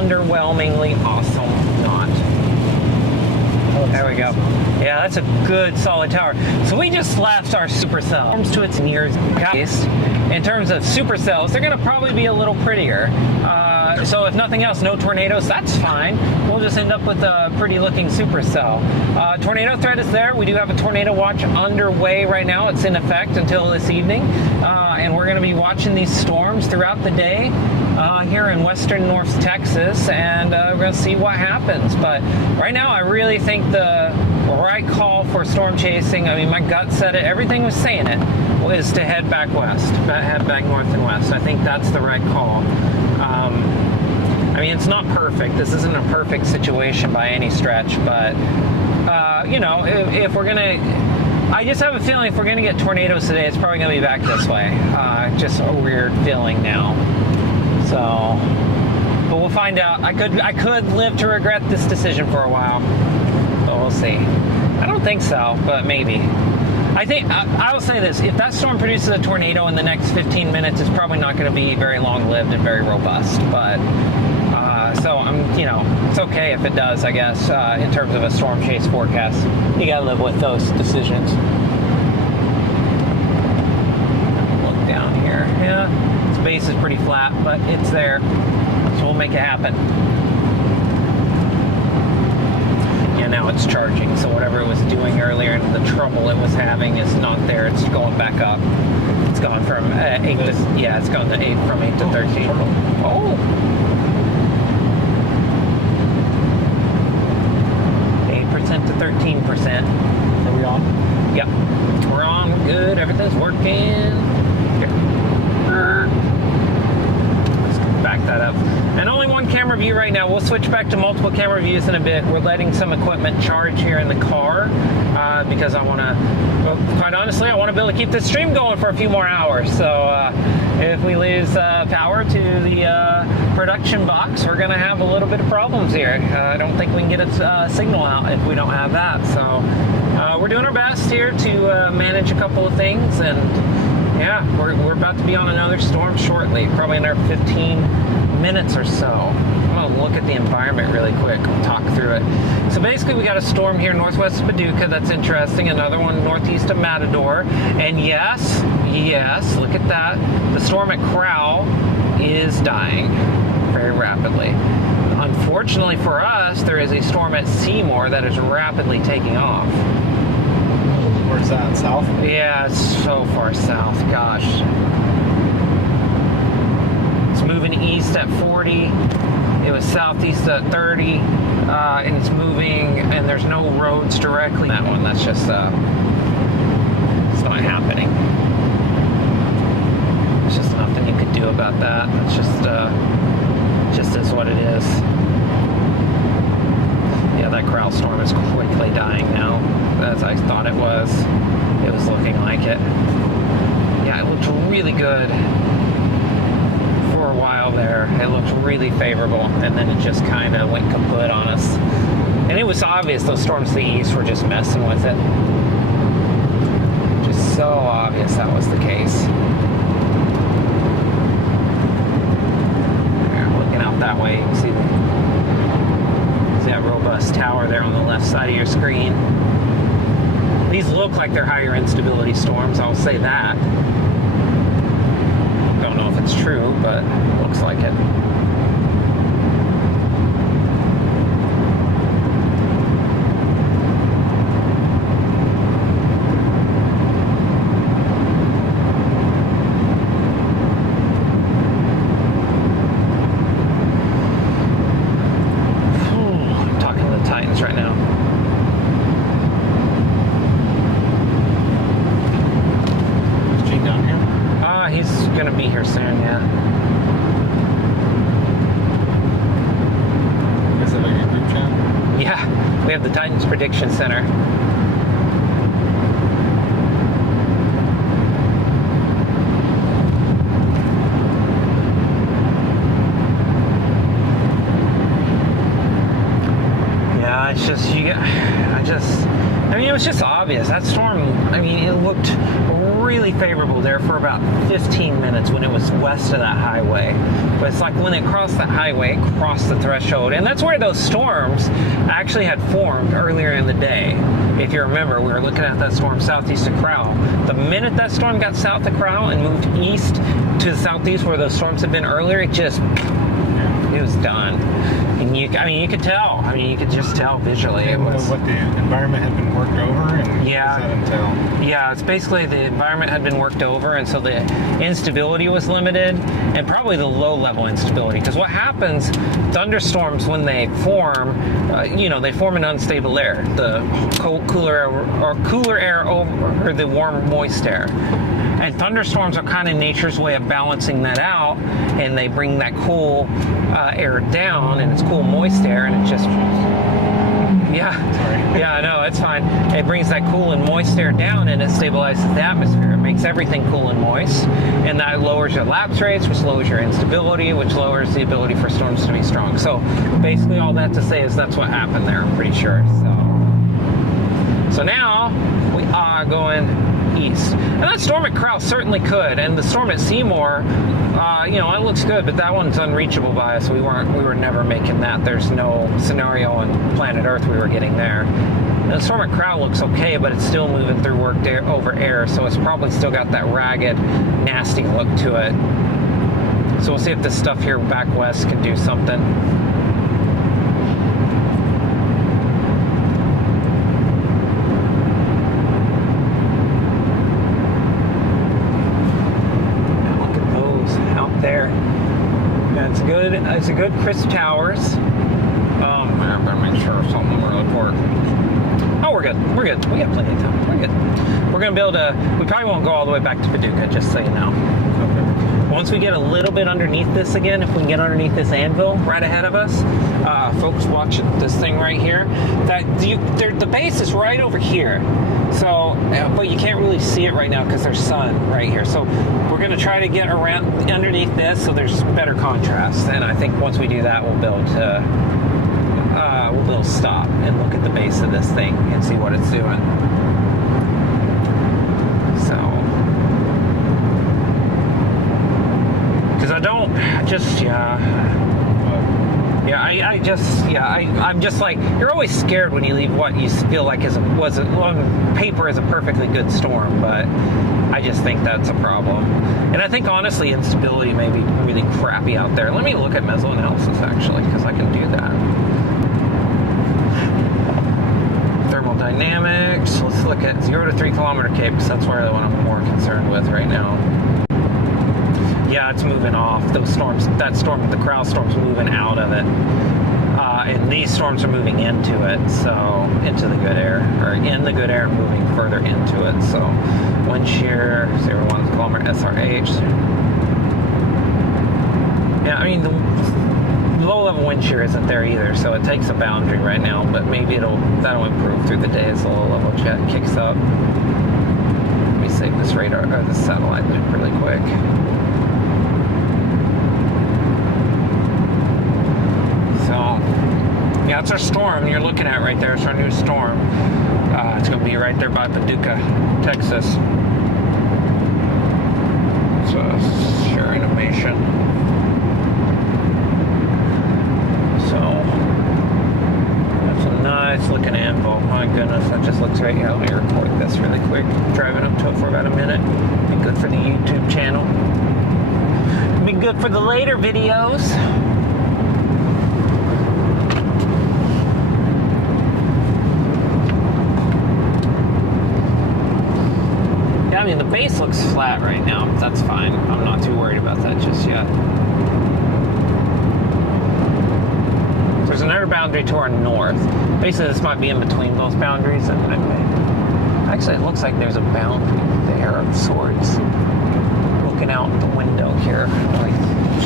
underwhelmingly awesome not. There we go. Yeah, that's a good solid tower. So we just left our supercell to its nearest east. In terms of supercells, they're going to probably be a little prettier. So if nothing else, no tornadoes, that's fine. We'll just end up with a pretty looking supercell. Tornado threat is there. We do have a tornado watch underway right now. It's in effect until this evening. And we're going to be watching these storms throughout the day here in western North Texas, and we're going to see what happens. But right now, I really think the right call for storm chasing, I mean, my gut said it, everything was saying it, was to head back west, head back north and west. I think that's the right call. I mean, it's not perfect. This isn't a perfect situation by any stretch, but, you know, if we're going to, I just have a feeling if we're going to get tornadoes today, it's probably going to be back this way. Just a weird feeling now. So, but we'll find out. I could live to regret this decision for a while, but we'll see. I don't think so, but maybe. I think, I will say this, if that storm produces a tornado in the next 15 minutes, it's probably not going to be very long-lived and very robust, but, so I'm, you know, it's okay if it does, I guess, in terms of a storm chase forecast. You gotta live with those decisions. Look down here, yeah, its base is pretty flat, but it's there, so we'll make it happen. Yeah, now it's charging, so whatever it was doing earlier and the trouble it was having is not there. It's going back up. It's gone from 8 to, yeah, it's gone to 8 from 8 to 13. Oh! 8% to 13%. Are we on? Yep. We're on. We're good. Everything's working. Here. Let's back that up. And only one camera view right now. We'll switch back to multiple camera views in a bit. We're letting some equipment charge here in the car because I want to, well, quite honestly, I want to be able to keep this stream going for a few more hours. So if we lose power to the production box, we're going to have a little bit of problems here. I don't think we can get a signal out if we don't have that. So we're doing our best here to manage a couple of things, and yeah, we're about to be on another storm shortly, probably another 15 minutes or so. I'm going to look at the environment really quick. We'll talk through it. So basically we got a storm here northwest of Paducah. That's interesting. Another one northeast of Matador. And yes, look at that. The storm at Crowell is dying very rapidly. Unfortunately for us, there is a storm at Seymour that is rapidly taking off. Where's that? South? Yeah, it's so far south. Gosh. It's moving east at 40. It was southeast at 30. And it's moving, and there's no roads directly. That one, that's just, it's not happening. There's just nothing you could do about that. It's just is what it is. Yeah, that Crowell storm is quickly dying now, as I thought it was. It was looking like it. Yeah, it looked really good for a while there. It looked really favorable, and then it just kind of went kaput on us. And it was obvious those storms to the east were just messing with it. Just so obvious that was the case. Looking out that way, you can see that robust tower there on the left side of your screen. These look like they're higher instability storms, I'll say that. Don't know if it's true, but it looks like it. Prediction Center. Yeah, it's just, I mean, it was just obvious. That storm, I mean, it looked really favorable there for about 15 minutes when it was west of that highway. But it's like when it crossed that highway, it crossed the threshold. And that's where those storms actually had formed earlier in the day. If you remember, we were looking at that storm southeast of Crowell. The minute that storm got south of Crowell and moved east to the southeast where those storms had been earlier, it was done. And you could tell. I mean, you could just tell visually. And it was what the environment had been worked over, and yeah, what does that entail? Yeah, it's basically the environment had been worked over, and so the instability was limited, and probably the low-level instability. Because what happens, thunderstorms when they form, they form in unstable air, the cooler air over the warm, moist air. And thunderstorms are kind of nature's way of balancing that out, and they bring that cool air down, and it's cool, moist air, and it just, I know, it's fine. It brings that cool and moist air down, and it stabilizes the atmosphere. It makes everything cool and moist, and that lowers your lapse rates, which lowers your instability, which lowers the ability for storms to be strong. So basically all that to say is that's what happened there, I'm pretty sure. So now we are going east. And that storm at Crowell certainly could, and the storm at Seymour, it looks good, but that one's unreachable by us. We were never making that. There's no scenario on planet Earth we were getting there. And the storm at Crowell looks okay, but it's still moving through worked air, over air, so it's probably still got that ragged, nasty look to it. So we'll see if this stuff here back west can do something. It's a good crisp towers. I'm gonna make sure something will report. Oh, we're good. We got plenty of time. We're good. We're gonna be able to. We probably won't go all the way back to Paducah, just so you know. Okay. Once we get a little bit underneath this again, if we can get underneath this anvil right ahead of us, folks watching this thing right here, the base is right over here. So, but you can't really see it right now because there's sun right here. So we're going to try to get around underneath this so there's better contrast. And I think once we do that, we'll be able to stop and look at the base of this thing and see what it's doing. So, because I'm just like, you're always scared when you leave what you feel like on paper is a perfectly good storm, but I just think that's a problem. And I think honestly instability may be really crappy out there. Let me look at mesoanalysis actually, because I can do that. Thermodynamics, let's look at 0 to 3 kilometer cape, because that's where the one I'm more concerned with right now. Yeah, it's moving off. Those storms, the Crowell storm's moving out of it. And these storms are moving into it, so into the good air, or in the good air and moving further into it. So wind shear, 0.1 kilometer SRH. Yeah, I mean, the low-level wind shear isn't there either, so it takes a boundary right now, but maybe that'll improve through the day as the low-level jet kicks up. Let me save this radar, or this satellite really quick. Yeah, it's our storm you're looking at right there. It's our new storm. It's going to be right there by Paducah, Texas. It's a shear animation. So, that's a nice looking anvil. My goodness, that just looks great. Here, let me record this really quick. Driving up to it for about a minute. Be good for the YouTube channel. Be good for the later videos. I mean, the base looks flat right now. That's fine. I'm not too worried about that just yet. There's another boundary to our north. Basically, this might be in between those boundaries. And actually, it looks like there's a boundary there of sorts. Looking out the window here, like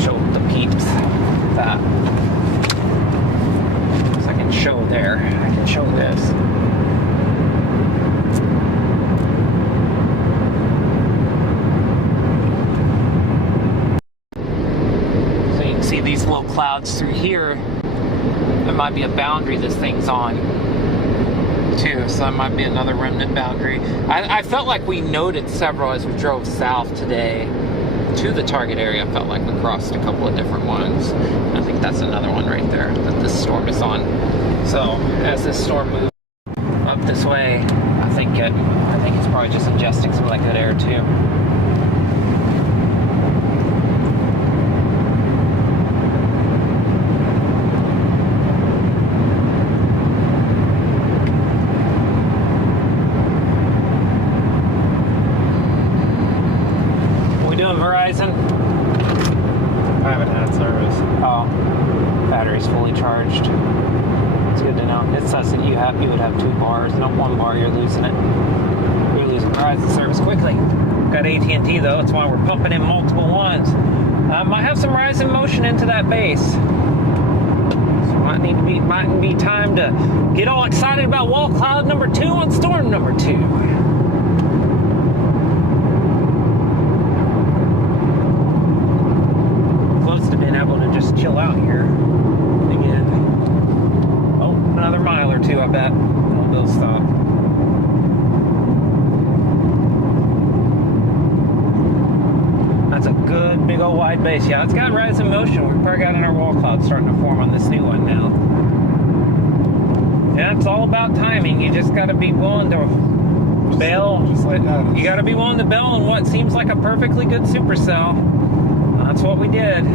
show the peeps that. So I can show there. I can show this. These low clouds through here, there might be a boundary this thing's on. too, so that might be another remnant boundary. I felt like we noted several as we drove south today to the target area. I felt like we crossed a couple of different ones. I think that's another one right there that this storm is on. So as this storm moves up this way, I think it's probably just ingesting some of that good air too. Verizon? I haven't had service. Oh, battery's fully charged. It's good to know. It says that you would have 2 bars, not 1 bar. You're losing it. You're losing Verizon service quickly. Got AT&T though. That's why we're pumping in multiple ones. Might have some Verizon motion into that base. So might be time to get all excited about wall cloud number 2 on storm number 2. To being able to just chill out here again. Oh, another mile or 2, I bet. They'll stop. That's a good big old wide base. Yeah, it's got rise in motion. We've probably got in our wall cloud starting to form on this new one now. Yeah, it's all about timing. You just got to be willing to bail. Just like that. You got to be willing to bail on what seems like a perfectly good supercell. That's what we did.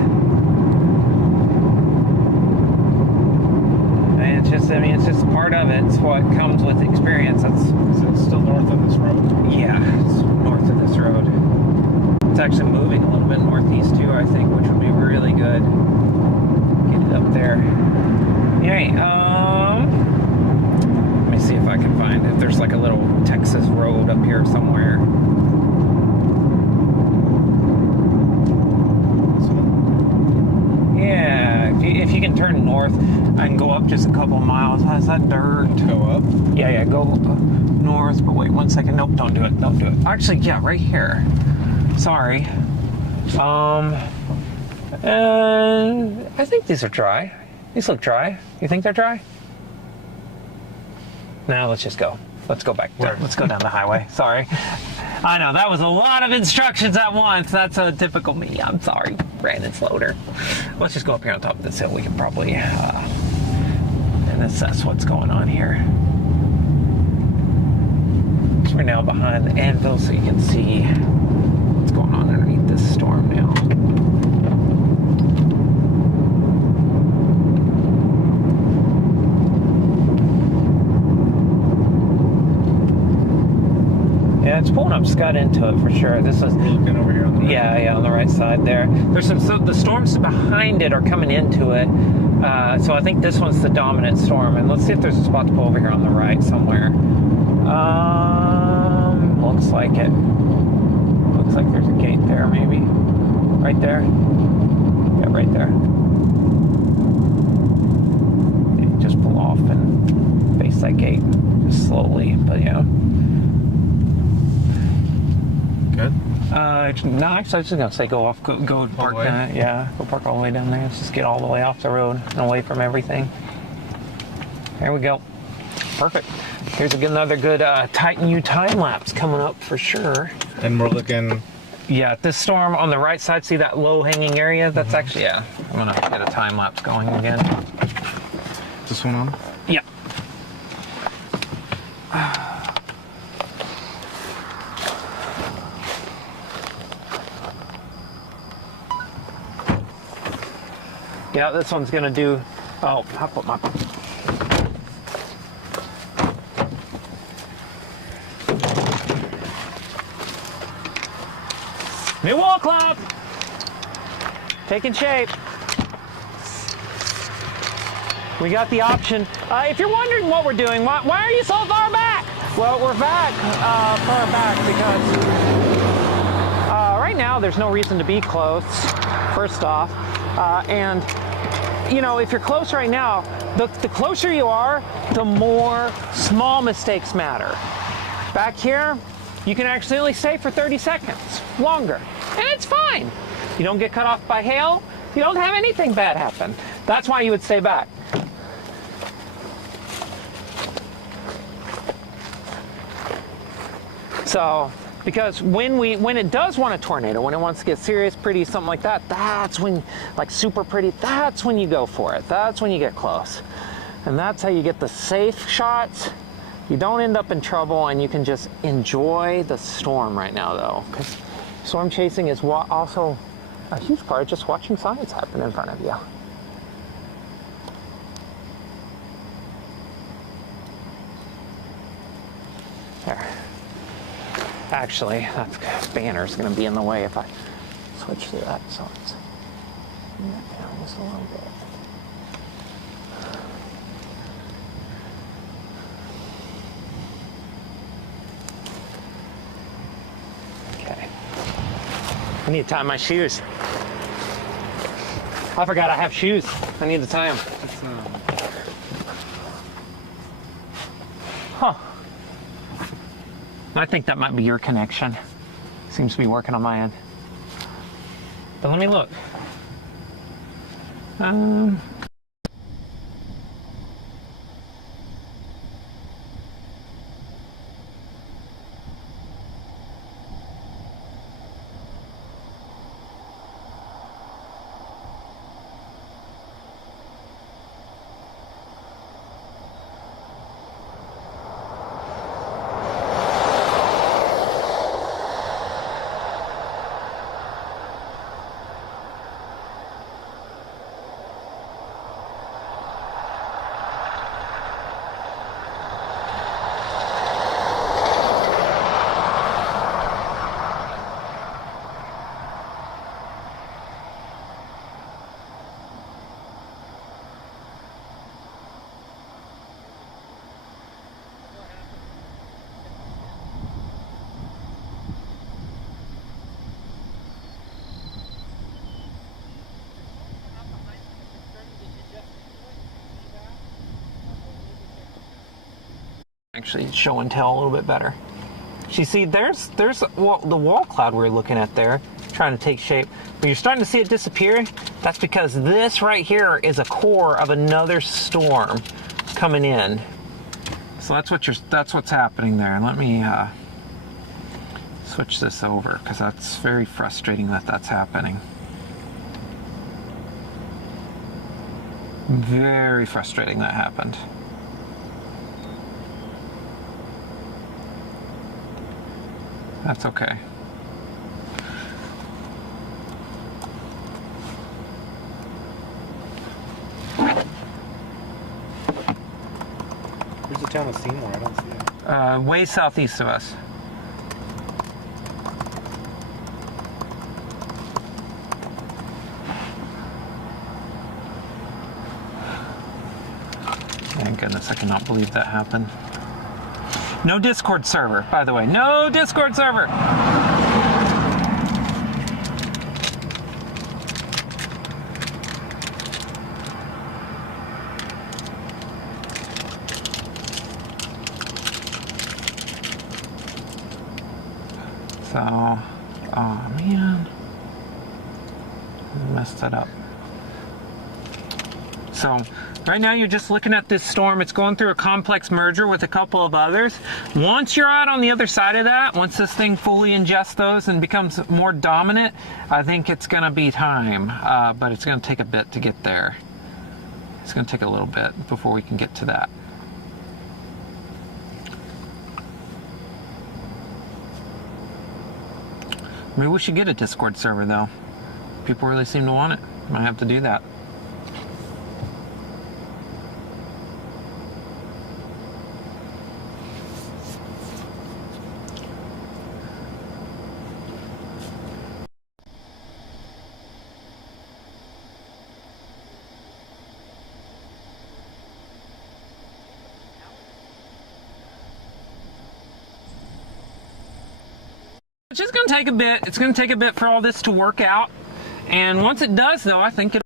And it's just part of it. It's what comes with experience. Is it still north of this road? Yeah, it's north of this road. It's actually moving a little bit northeast too, I think, which would be really good. Get it up there. Anyway, let me see if I can find it. There's like a little Texas road up here somewhere. If you can turn north, I can go up just a couple of miles. How's that dirt? Go up? Yeah, go north. But wait 1 second. Nope, don't do it. Don't do it. Actually, yeah, right here. Sorry. And I think these are dry. These look dry. You think they're dry? Now let's just go. Let's go back. Let's go down the highway. Sorry. I know, that was a lot of instructions at once. That's a typical me. I'm sorry. Brandon's loader. Let's just go up here on top of this hill. We can probably and assess what's going on here. So we're now behind the anvil, so you can see what's going on underneath this storm now. Yeah, it's pulling up Scud into it for sure. This is looking over here on the right. Yeah, on the right side there. There's some, so the storms behind it are coming into it. So I think this one's the dominant storm. And let's see if there's a spot to pull over here on the right somewhere. Looks like it. Looks like there's a gate there, maybe. Right there. Yeah, right there. Yeah, just pull off and face that gate just slowly, but yeah. Good. No, actually, I was just gonna say go off, go park. Yeah, go park all the way down there. Let's just get all the way off the road and away from everything. There we go. Perfect. Here's another good Titan U time lapse coming up for sure. And we're looking. Yeah, this storm on the right side. See that low hanging area? That's actually I'm gonna get a time lapse going again. This one on? Yeah. Yeah, this one's gonna do. Oh, I put my. New wall cloud! Taking shape. We got the option. If you're wondering what we're doing, why are you so far back? Well, we're back, far back because right now there's no reason to be close, first off. And, you know, if you're close right now, the closer you are, the more small mistakes matter. Back here, you can accidentally stay for 30 seconds longer, and it's fine. You don't get cut off by hail. You don't have anything bad happen. That's why you would stay back. So, because when it does want a tornado, when it wants to get serious, pretty, something like that, that's when, like super pretty, that's when you go for it. That's when you get close. And that's how you get the safe shots. You don't end up in trouble, and you can just enjoy the storm right now, though. Because storm chasing is also a huge part of just watching science happen in front of you. There. Actually, that banner's going to be in the way if I switch to that, so let's bring that down just a little bit. Okay. I need to tie my shoes. I forgot I have shoes. I need to tie them. Huh. I think that might be your connection. Seems to be working on my end. But let me look. Actually show and tell a little bit better. You see, there's the wall cloud we were looking at there, trying to take shape. But you're starting to see it disappear. That's because this right here is a core of another storm coming in. So that's what's happening there. Let me switch this over, because that's very frustrating that that's happening. Very frustrating that happened. That's okay. Where's the town of Seymour? I don't see it. Way southeast of us. Thank goodness, I cannot believe that happened. No Discord server, by the way. No Discord server! So, oh man. I messed that up. So, right now you're just looking at this storm. It's going through a complex merger with a couple of others. Once you're out on the other side of that, once this thing fully ingests those and becomes more dominant, I think it's going to be time. But it's going to take a bit to get there. It's going to take a little bit before we can get to that. Maybe we should get a Discord server, though. People really seem to want it. Might have to do that. It's just going to take a bit. It's going to take a bit for all this to work out. And once it does, though, I think it.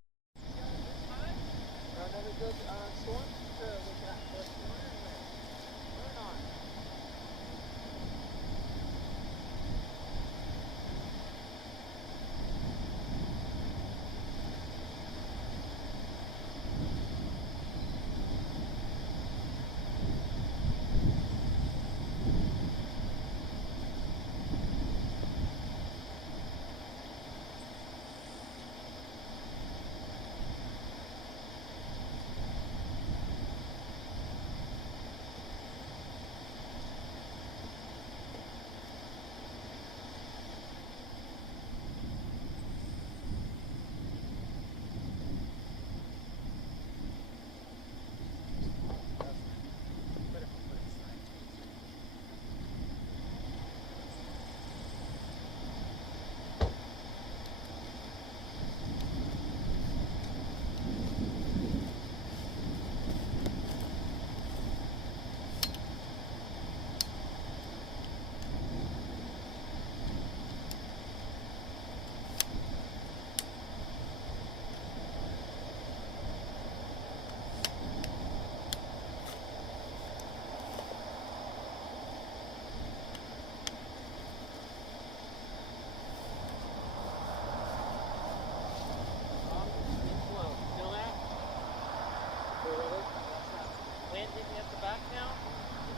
back now?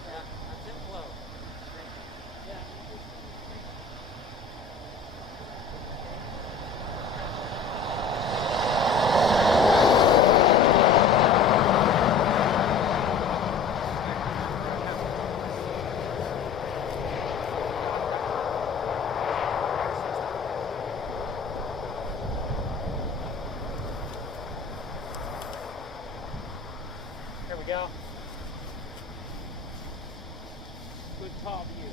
Yeah, that's it flow. Yeah. Here we go. Good top view.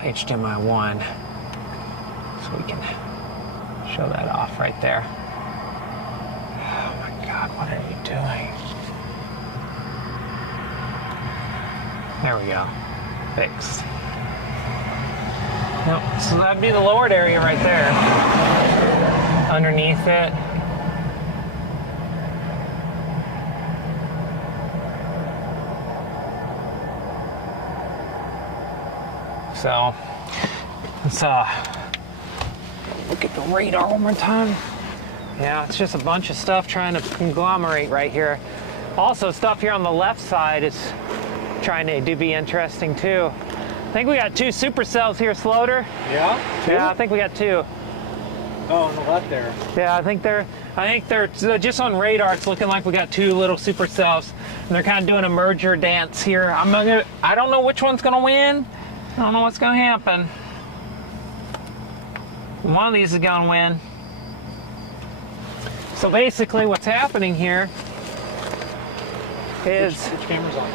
HDMI 1, so we can show that off right there. Oh my God, what are you doing? There we go, fixed. Yep, so that'd be the lowered area right there. Underneath it. So let's look at the radar one more time. Yeah, it's just a bunch of stuff trying to conglomerate right here. Also, stuff here on the left side is trying to be interesting too. I think we got 2 supercells here, Sloater. Yeah? 2? Yeah, I think we got 2. Oh, on the left there. Yeah, I think they're just on radar. It's looking like we got 2 little supercells, and they're kind of doing a merger dance here. I don't know which one's gonna win. I don't know what's going to happen. One of these is going to win. So basically what's happening here is... Which camera's on?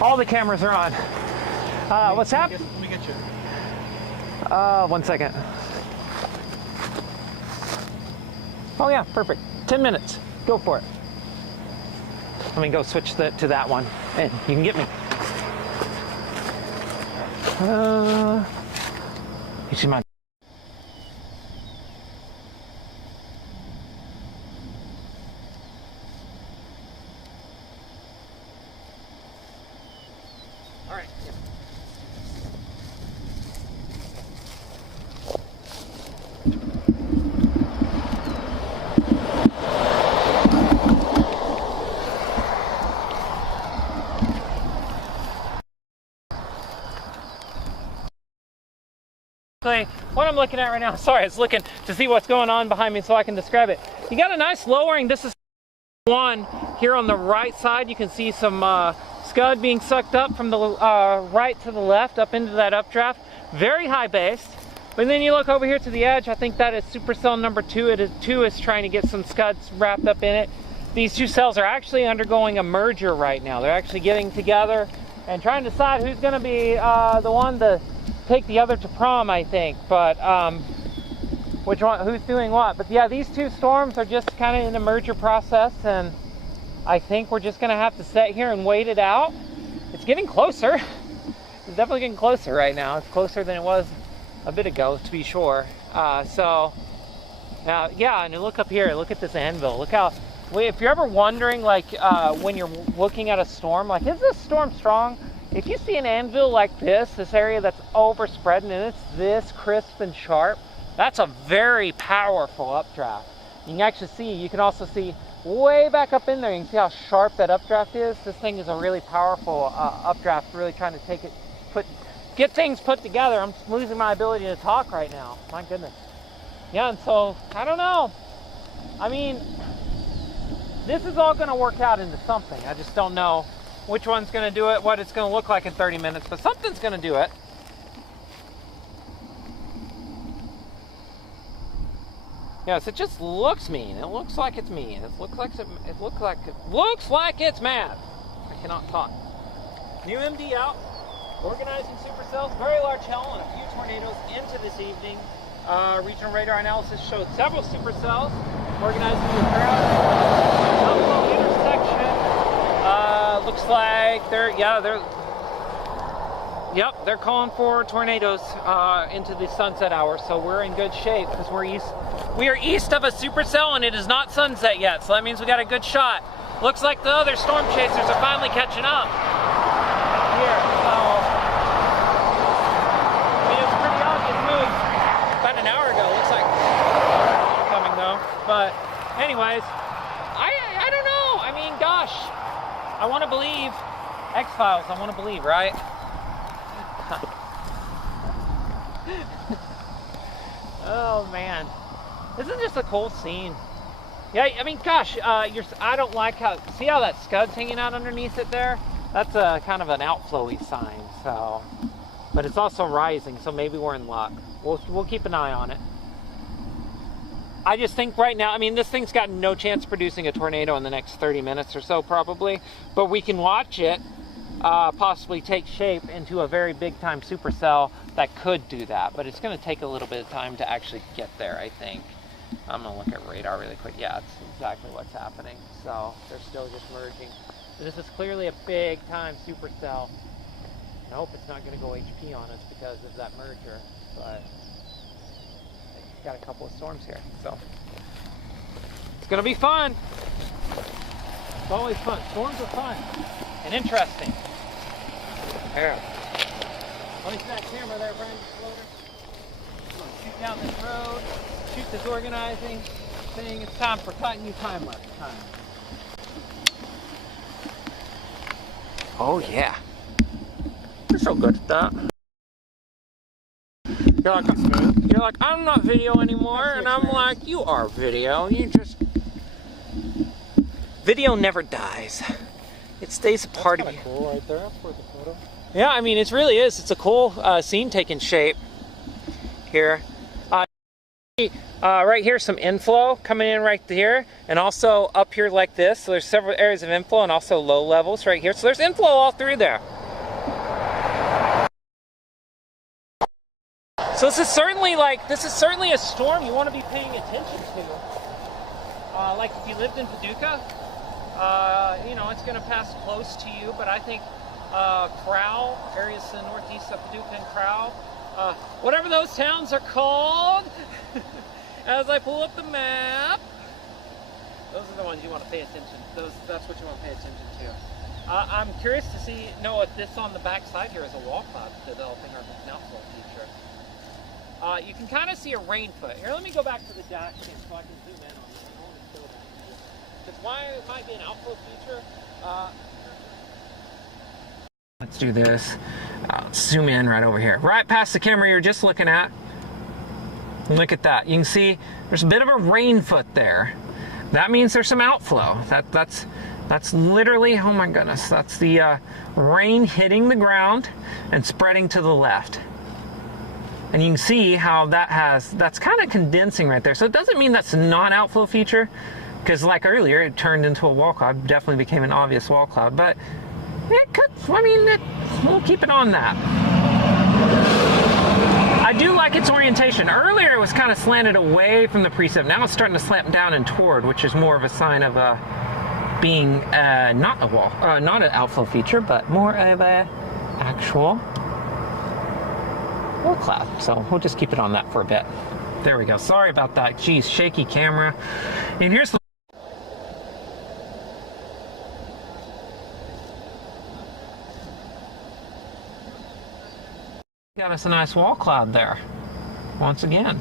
all the cameras are on. What's happening? Let me get you. 1 second. Oh yeah, perfect. 10 minutes. Go for it. Let me go switch to that one, and you can get me. You see my... All right. What I'm looking at right now, sorry, I was looking to see what's going on behind me so I can describe it. You got a nice lowering. This is one here on the right side. You can see some scud being sucked up from the right to the left up into that updraft. Very high base. But then you look over here to the edge, I think that is supercell number 2. It is 2 is trying to get some scuds wrapped up in it. These two cells are actually undergoing a merger right now. They're actually getting together and trying to decide who's going to be the one to take the other to prom, I think. But which one, who's doing what? But yeah, these two storms are just kind of in a merger process, and I think we're just going to have to sit here and wait it out. It's getting closer. It's definitely getting closer right now. It's closer than it was a bit ago, to be sure. So yeah, and look up here. Look at this anvil. Look how. If you're ever wondering, like when you're looking at a storm, like, is this storm strong? If you see an anvil like this area that's overspread and it's this crisp and sharp, that's a very powerful updraft. You can actually see, you can also see way back up in there, you can see how sharp that updraft is. This thing is a really powerful updraft, really trying to take it, get things put together. I'm losing my ability to talk right now. My goodness. Yeah, and so, I don't know. I mean, this is all going to work out into something. I just don't know which one's going to do it, what it's going to look like in 30 minutes, but something's going to do it. Yes, it just looks mean. It looks like it's mean. It looks like it's mad. I cannot talk. New MD out, organizing supercells, very large hail and a few tornadoes into this evening. Regional radar analysis showed several supercells organizing the crowd. Buffalo intersection. Looks like they're calling for tornadoes into the sunset hour, so we're in good shape because we are east of a supercell and it is not sunset yet, so that means we got a good shot. Looks like the other storm chasers are finally catching up here, so I mean, it's a pretty obvious move about an hour ago. Looks like coming though, but anyways, I don't know. I mean, gosh, I want to believe X-Files. I want to believe, right? Oh man, this is just a cool scene. Yeah, I mean, gosh, I don't like see how that scud's hanging out underneath it there? That's a kind of an outflowy sign, so, but it's also rising, so maybe we're in luck. We'll keep an eye on it. I just think right now, I mean, this thing's got no chance of producing a tornado in the next 30 minutes or so probably, but we can watch it possibly take shape into a very big time supercell that could do that, but it's going to take a little bit of time to actually get there, I think. I'm going to look at radar really quick. Yeah, it's exactly what's happening. So they're still just merging. So this is clearly a big time supercell. I hope it's not going to go HP on us because of that merger, but it's got a couple of storms here, so it's going to be fun. It's always fun. Storms are fun and interesting. Here. Let me see that camera there, Brian. Shoot down this road. Shoot this organizing thing. It's time for new time lapse time. Oh yeah. You're so good at that. You're like, I'm not video anymore, and I'm like, you are video. You just video never dies. It stays a part of you. That's cool right there for the photo. Yeah, I mean, it really is. It's a cool scene taking shape here. Right here, some inflow coming in right here, and also up here like this. So there's several areas of inflow and also low levels right here. So there's inflow all through there. So this is certainly a storm you want to be paying attention to. Like if you lived in Paducah, you know, it's going to pass close to you, but I think Crowell, areas in the northeast of Paducah and Crowell, whatever those towns are called, as I pull up the map, those are the ones you want to pay attention to. That's what you want to pay attention to. I'm curious to know if this on the back side here is a wall cloud developing or if it's an outflow feature. You can kind of see a rain foot. Here, let me go back to the dash cam so I can zoom in on this. I want to show that to you. Because why it might be an outflow feature. Let's do this. Zoom in right over here. Right past the camera you're just looking at. Look at that. You can see there's a bit of a rain foot there. That means there's some outflow. That's literally, oh my goodness, that's the rain hitting the ground and spreading to the left. And you can see how that's kind of condensing right there. So it doesn't mean that's a non-outflow feature, because like earlier, it turned into a wall cloud, definitely became an obvious wall cloud, but it could, I mean, we'll keep it on that. I do like its orientation. Earlier, it was kind of slanted away from the precip. Now it's starting to slant down and toward, which is more of a sign of being not a wall, not an outflow feature, but more of a actual wall cloud. So we'll just keep it on that for a bit. There we go. Sorry about that. Geez, shaky camera. And here's the got us a nice wall cloud there. Once again.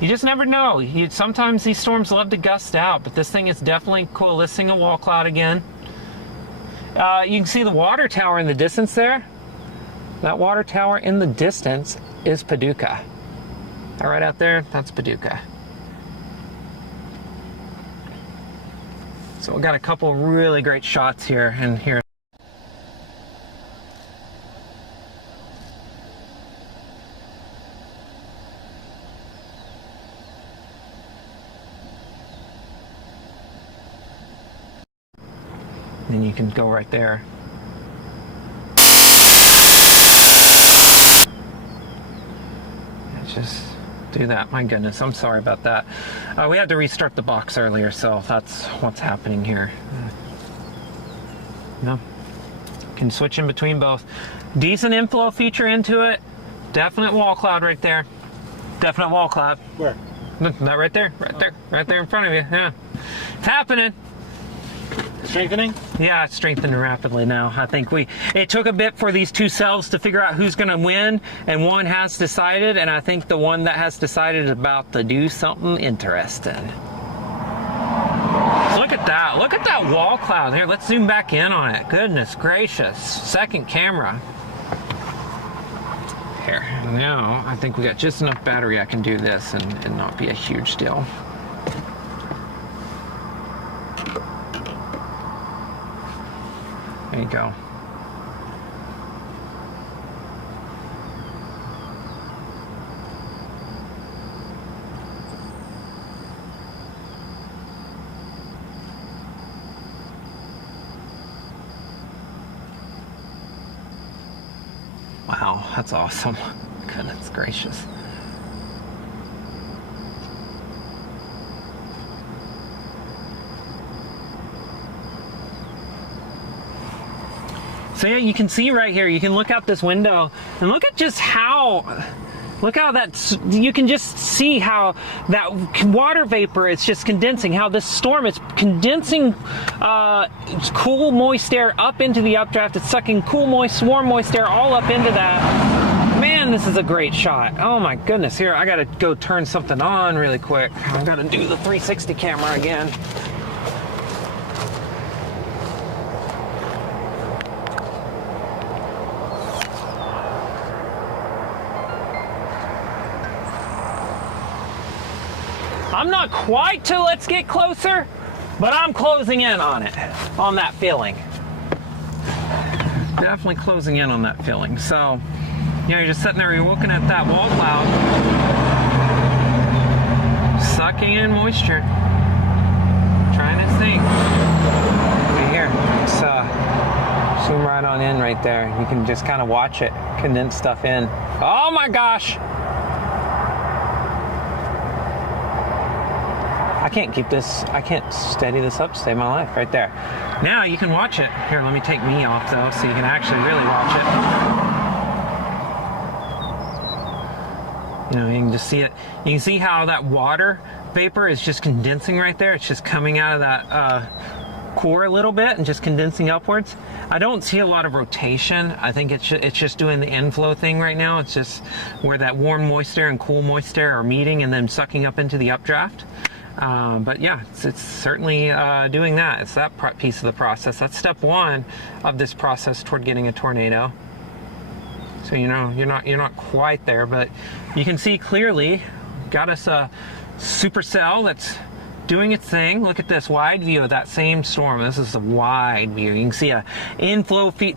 You just never know. Sometimes these storms love to gust out, but this thing is definitely coalescing a wall cloud again. You can see the water tower in the distance there. That water tower in the distance is Paducah. That right out there, that's Paducah. So we've got a couple really great shots here and here. And you can go right there. Just do that. My goodness, I'm sorry about that. We had to restart the box earlier, so that's what's happening here. No, can switch in between both. Decent inflow feature into it. Definite wall cloud right there. Definite wall cloud. Where? That right there, right there in front of you. Yeah, it's happening. Strengthening? Yeah, it's strengthening rapidly now. I think it took a bit for these two cells to figure out who's going to win, and one has decided, and I think the one that has decided is about to do something interesting. Look at that. Look at that wall cloud. Here, let's zoom back in on it. Goodness gracious. Second camera. Here, now I think we got just enough battery I can do this and not be a huge deal. There you go. Wow, that's awesome. Goodness gracious. So yeah, you can see right here, you can look out this window and look at just how, look how that's, you can just see how that water vapor is just condensing, how this storm is condensing cool moist air up into the updraft. It's sucking cool moist, warm moist air all up into that. Man, this is a great shot. Oh my goodness, here, I gotta go turn something on really quick. I gotta do the 360 camera again. I'm not quite to let's get closer, but I'm closing in on it, on that feeling. Definitely closing in on that feeling. So, you know, you're just sitting there, you're looking at that wall cloud, sucking in moisture, trying its thing. Right here, it's zoom right on in right there. You can just kind of watch it condense stuff in. Oh my gosh! I can't keep this, I can't steady this up to save my life right there. Now you can watch it. Here, let me take me off though, so you can actually really watch it. You know, you can just see it. You can see how that water vapor is just condensing right there. It's just coming out of that core a little bit and just condensing upwards. I don't see a lot of rotation. I think it's just doing the inflow thing right now. It's just where that warm moist air and cool moist air are meeting and then sucking up into the updraft. But yeah, it's certainly doing that. It's that piece of the process. That's step one of this process toward getting a tornado. So you know you're not quite there, but you can see clearly. Got us a supercell that's doing its thing. Look at this wide view of that same storm. This is a wide view. You can see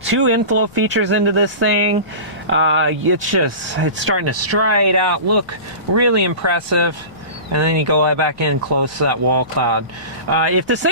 two inflow features into this thing. It's starting to stride out, look really impressive. And then you go back in close to that wall cloud. If this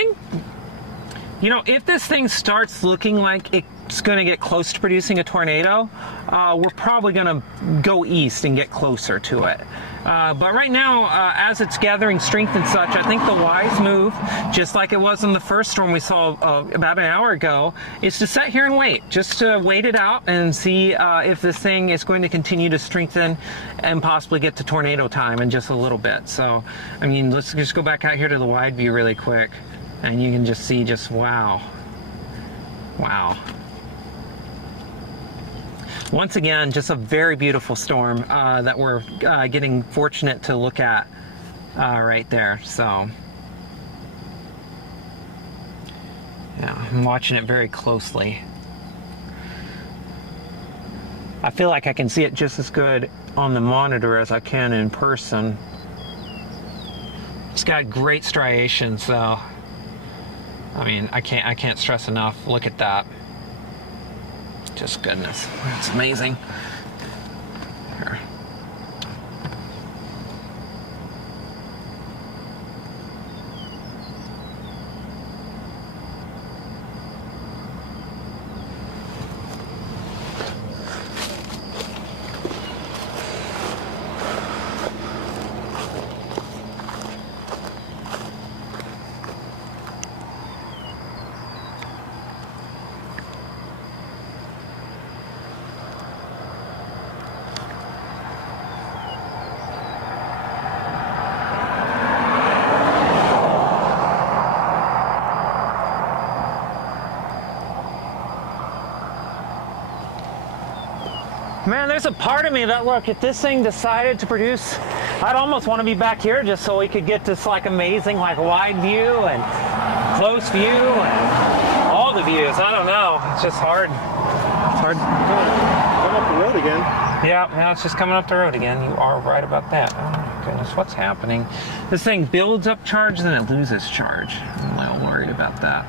thing starts looking like it's going to get close to producing a tornado, we're probably going to go east and get closer to it. But right now, as it's gathering strength and such, I think the wise move, just like it was in the first storm we saw about an hour ago, is to sit here and wait. Just to wait it out and see if this thing is going to continue to strengthen and possibly get to tornado time in just a little bit. So, I mean, let's just go back out here to the wide view really quick. And you can just see wow. Wow. Once again, just a very beautiful storm that we're getting fortunate to look at right there. So, yeah, I'm watching it very closely. I feel like I can see it just as good on the monitor as I can in person. It's got great striations, though. I mean, I can't stress enough. Look at that. Just goodness. That's amazing. Here. Man, there's a part of me that, look, if this thing decided to produce, I'd almost want to be back here just so we could get this like amazing like wide view and close view and all the views. I don't know. It's just hard. It's hard. Come up the road again. Yeah, it's just coming up the road again. You are right about that. Oh my goodness, what's happening? This thing builds up charge, then it loses charge. I'm a little worried about that.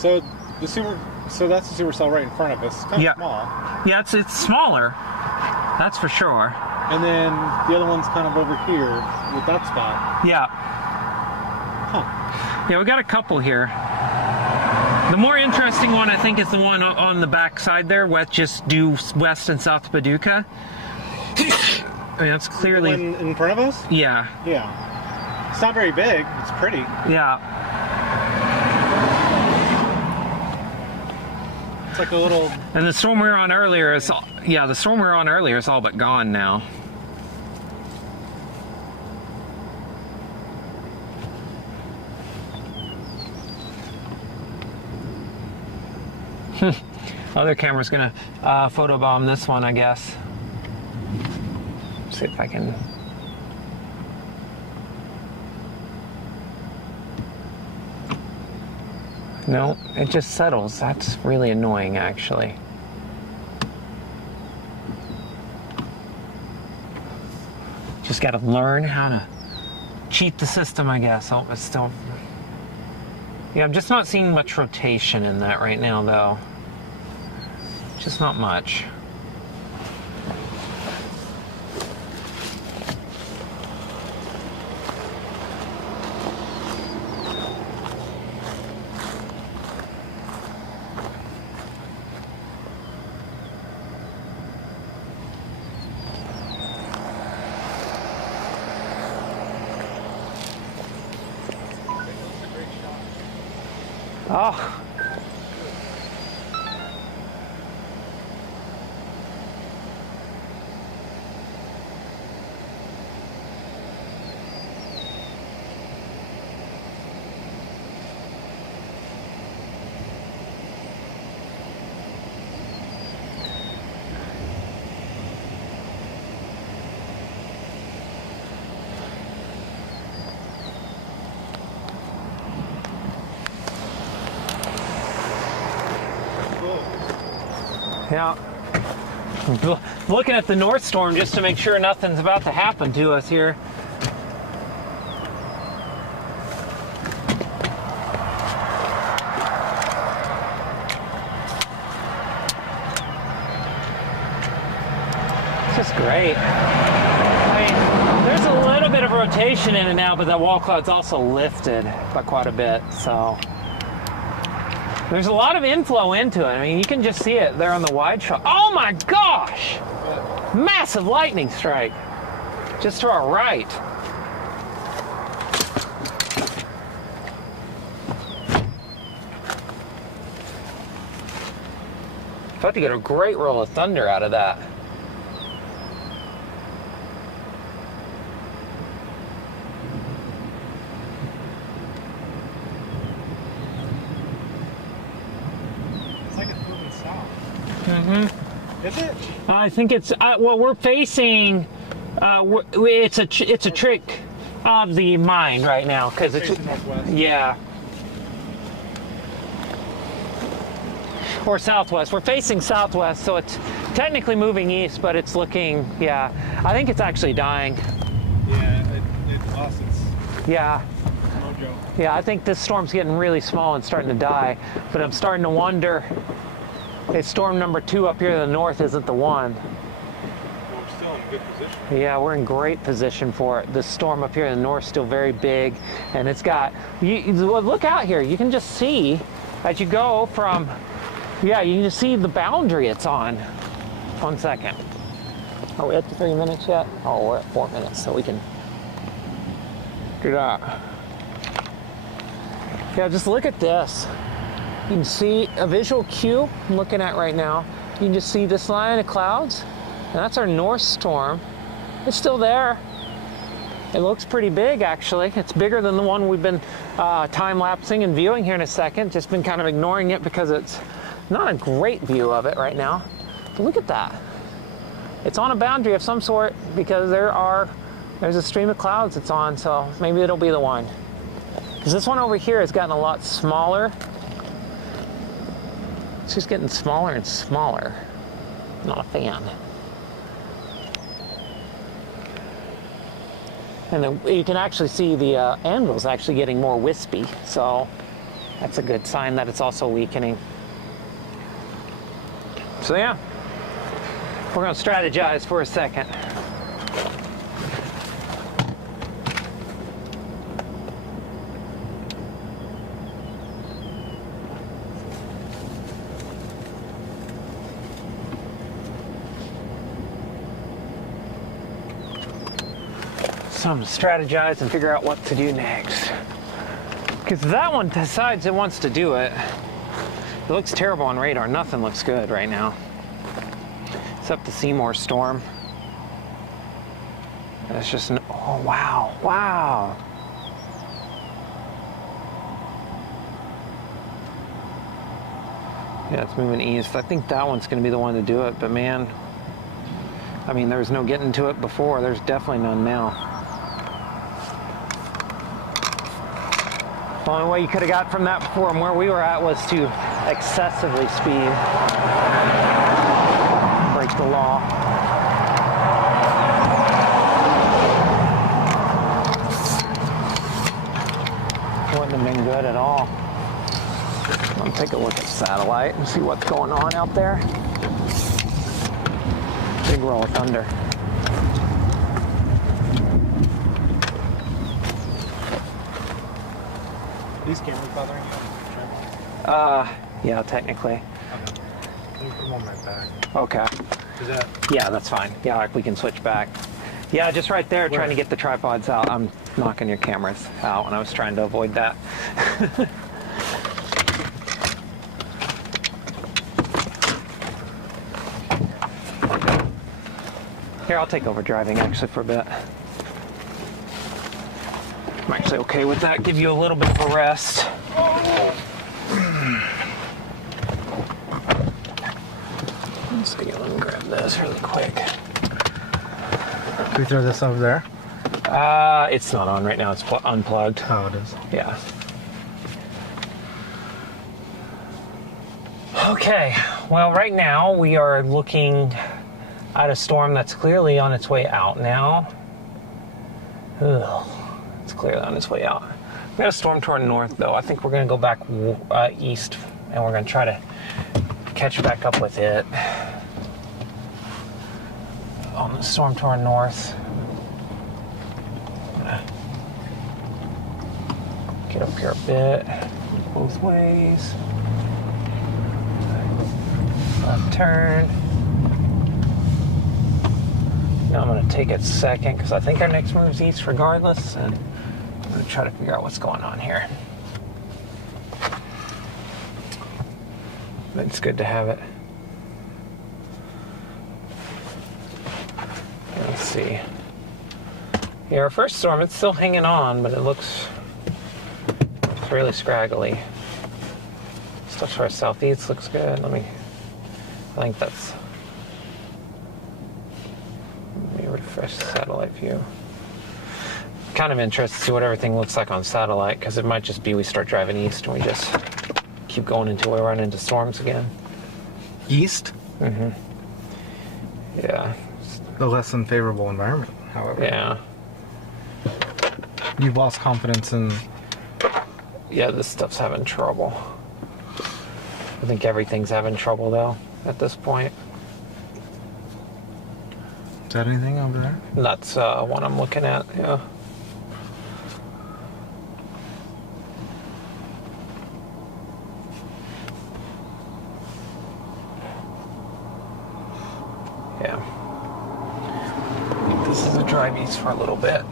So that's the supercell right in front of us. It's kind of small. Yeah, it's smaller. That's for sure. And then the other one's kind of over here with that spot. Yeah. Huh. Yeah, we got a couple here. The more interesting one, I think, is the one on the back side there, just due west and south of Paducah. I mean, it's clearly... The one in front of us? Yeah. Yeah. It's not very big. It's pretty. Yeah. It's like a little... And the storm we were on earlier is... Yeah, the storm we were on earlier is all but gone now. Other camera's gonna photobomb this one, I guess. See if I can... No, it just settles. That's really annoying, actually. Just gotta learn how to cheat the system, I guess. Oh, it's still... Yeah, I'm just not seeing much rotation in that right now, though. Just not much. Oh. Yeah. Looking at the north storm just to make sure nothing's about to happen to us here. It's just great. I mean, there's a little bit of rotation in it now, but that wall cloud's also lifted by quite a bit, so. There's a lot of inflow into it. I mean, you can just see it there on the wide shot. Oh my gosh! Massive lightning strike. Just to our right. About to get a great roll of thunder out of that. Is it? I think it's well. We're facing. It's a trick of the mind right now because it's northwest. Yeah. Or southwest. We're facing southwest, so it's technically moving east, but it's looking. Yeah, I think it's actually dying. Yeah, it lost its Yeah. mojo. Yeah, I think this storm's getting really small and starting to die, but I'm starting to wonder. If storm number 2 up here in the north isn't the one. Well, we're still in a good position. Yeah, we're in great position for it. The storm up here in the north is still very big, and it's got, look out here, you can just see as you go from, yeah, you can just see the boundary it's on. 1 second. Are we at the 3 minutes yet? Oh, we're at 4 minutes, so we can do that. Yeah, just look at this. You can see a visual cue I'm looking at right now. You can just see this line of clouds, and that's our north storm. It's still there. It looks pretty big, actually. It's bigger than the one we've been time-lapsing and viewing here in a second. Just been kind of ignoring it because it's not a great view of it right now. But look at that. It's on a boundary of some sort because there's a stream of clouds it's on, so maybe it'll be the one. Because this one over here has gotten a lot smaller. It's just getting smaller and smaller. Not a fan. And then you can actually see the anvil's actually getting more wispy, so that's a good sign that it's also weakening. So yeah, we're gonna strategize for a second. So I'm going to strategize and figure out what to do next. Because that one decides it wants to do it. It looks terrible on radar. Nothing looks good right now. Except the Seymour storm. That's just oh wow, wow. Yeah, it's moving east. I think that one's going to be the one to do it, but man, I mean, there was no getting to it before. There's definitely none now. The only way you could have got from that before and where we were at was to excessively speed. Break the law. Wouldn't have been good at all. I'll take a look at satellite and see what's going on out there. Big roll of thunder. These cameras bothering you? Yeah, technically. Okay. Let me put them on my back. Okay. Is that? Yeah, that's fine. Yeah, like we can switch back. Yeah, just right there, trying to get the tripods out. I'm knocking your cameras out, and I was trying to avoid that. Here, I'll take over driving actually for a bit. I'm actually okay with that. Give you a little bit of a rest. Let's see, let me grab this really quick. Can we throw this over there? It's not on right now. It's unplugged. Oh, it is. Yeah. Okay, well, right now we are looking at a storm that's clearly on its way out now. Ugh, it's clearly on its way out. We got a storm to our north, though. I think we're going to go back east, and we're going to try to catch back up with it on the storm to our north. I'm gonna get up here a bit, both ways. Left turn. Now I'm going to take it second because I think our next move's east regardless, and I'm going to try to figure out what's going on here. But it's good to have it. Let's see. Yeah, our first storm, it's still hanging on, but it looks really scraggly. Stuff to our southeast looks good. I think that's... Let me refresh the satellite view. Kind of interested to see what everything looks like on satellite, because it might just be we start driving east and we just keep going until we run into storms again. East? Mm-hmm. Yeah. The less than favorable environment, however. Yeah. You've lost confidence in... Yeah, this stuff's having trouble. I think everything's having trouble, though, at this point. Is that anything over there? That's what I'm looking at, yeah. Yeah. This is a drive east for a little bit.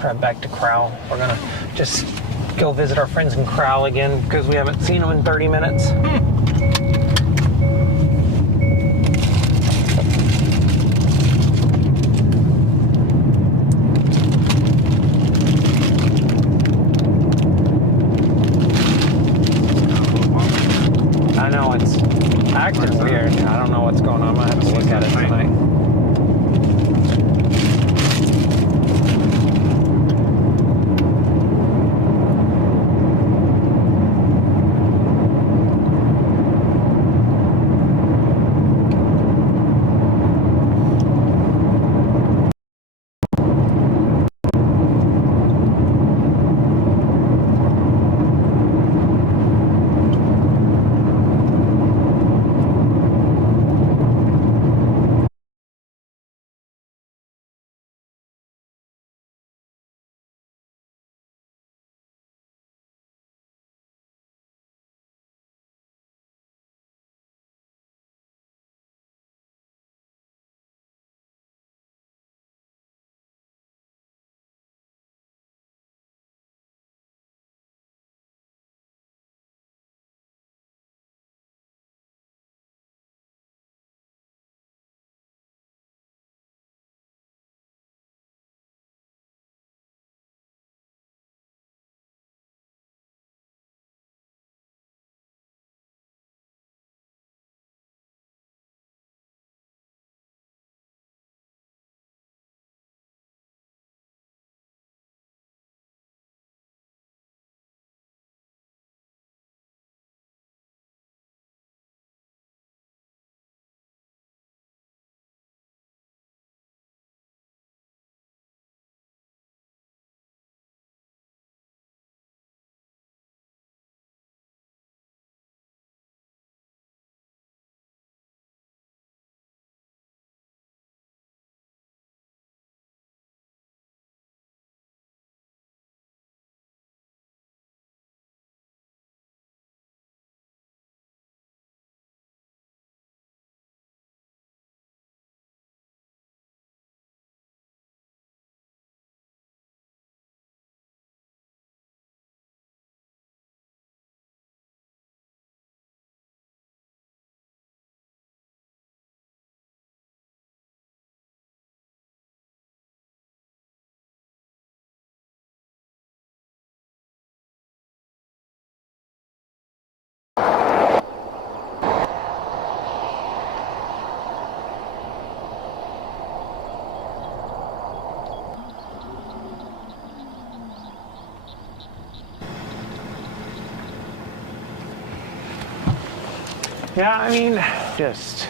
Drive back to Crowell. We're gonna just go visit our friends in Crowell again because we haven't seen them in 30 minutes. I know, it's acting weird. I don't know what's going on. I have to look at it tonight. Yeah, I mean, just.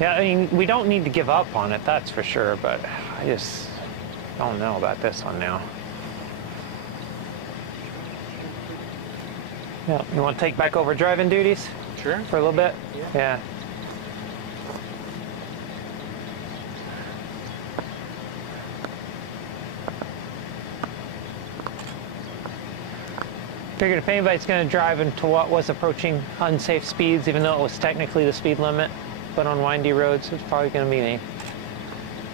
Yeah, I mean, we don't need to give up on it, that's for sure, but I just don't know about this one now. Yeah, you want to take back over driving duties? Sure. For a little bit? Yeah. Figured if anybody's going to drive into what was approaching unsafe speeds, even though it was technically the speed limit, but on windy roads, it's probably going to be me.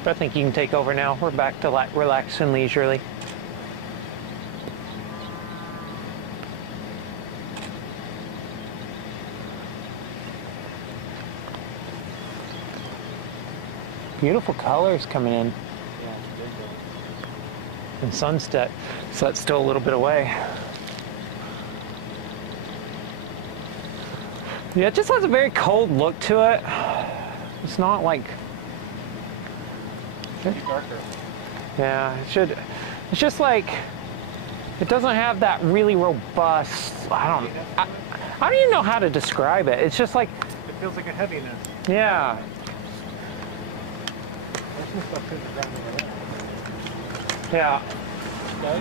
But I think you can take over now. We're back to relaxed and leisurely. Beautiful colors coming in. And sunset, so that's still a little bit away. Yeah, it just has a very cold look to it. It's not like... Darker. Yeah, it should... It's just like... It doesn't have that really robust... I don't even know how to describe it. It's just like... It feels like a heaviness. Yeah. There's some stuff in the ground over there. Yeah.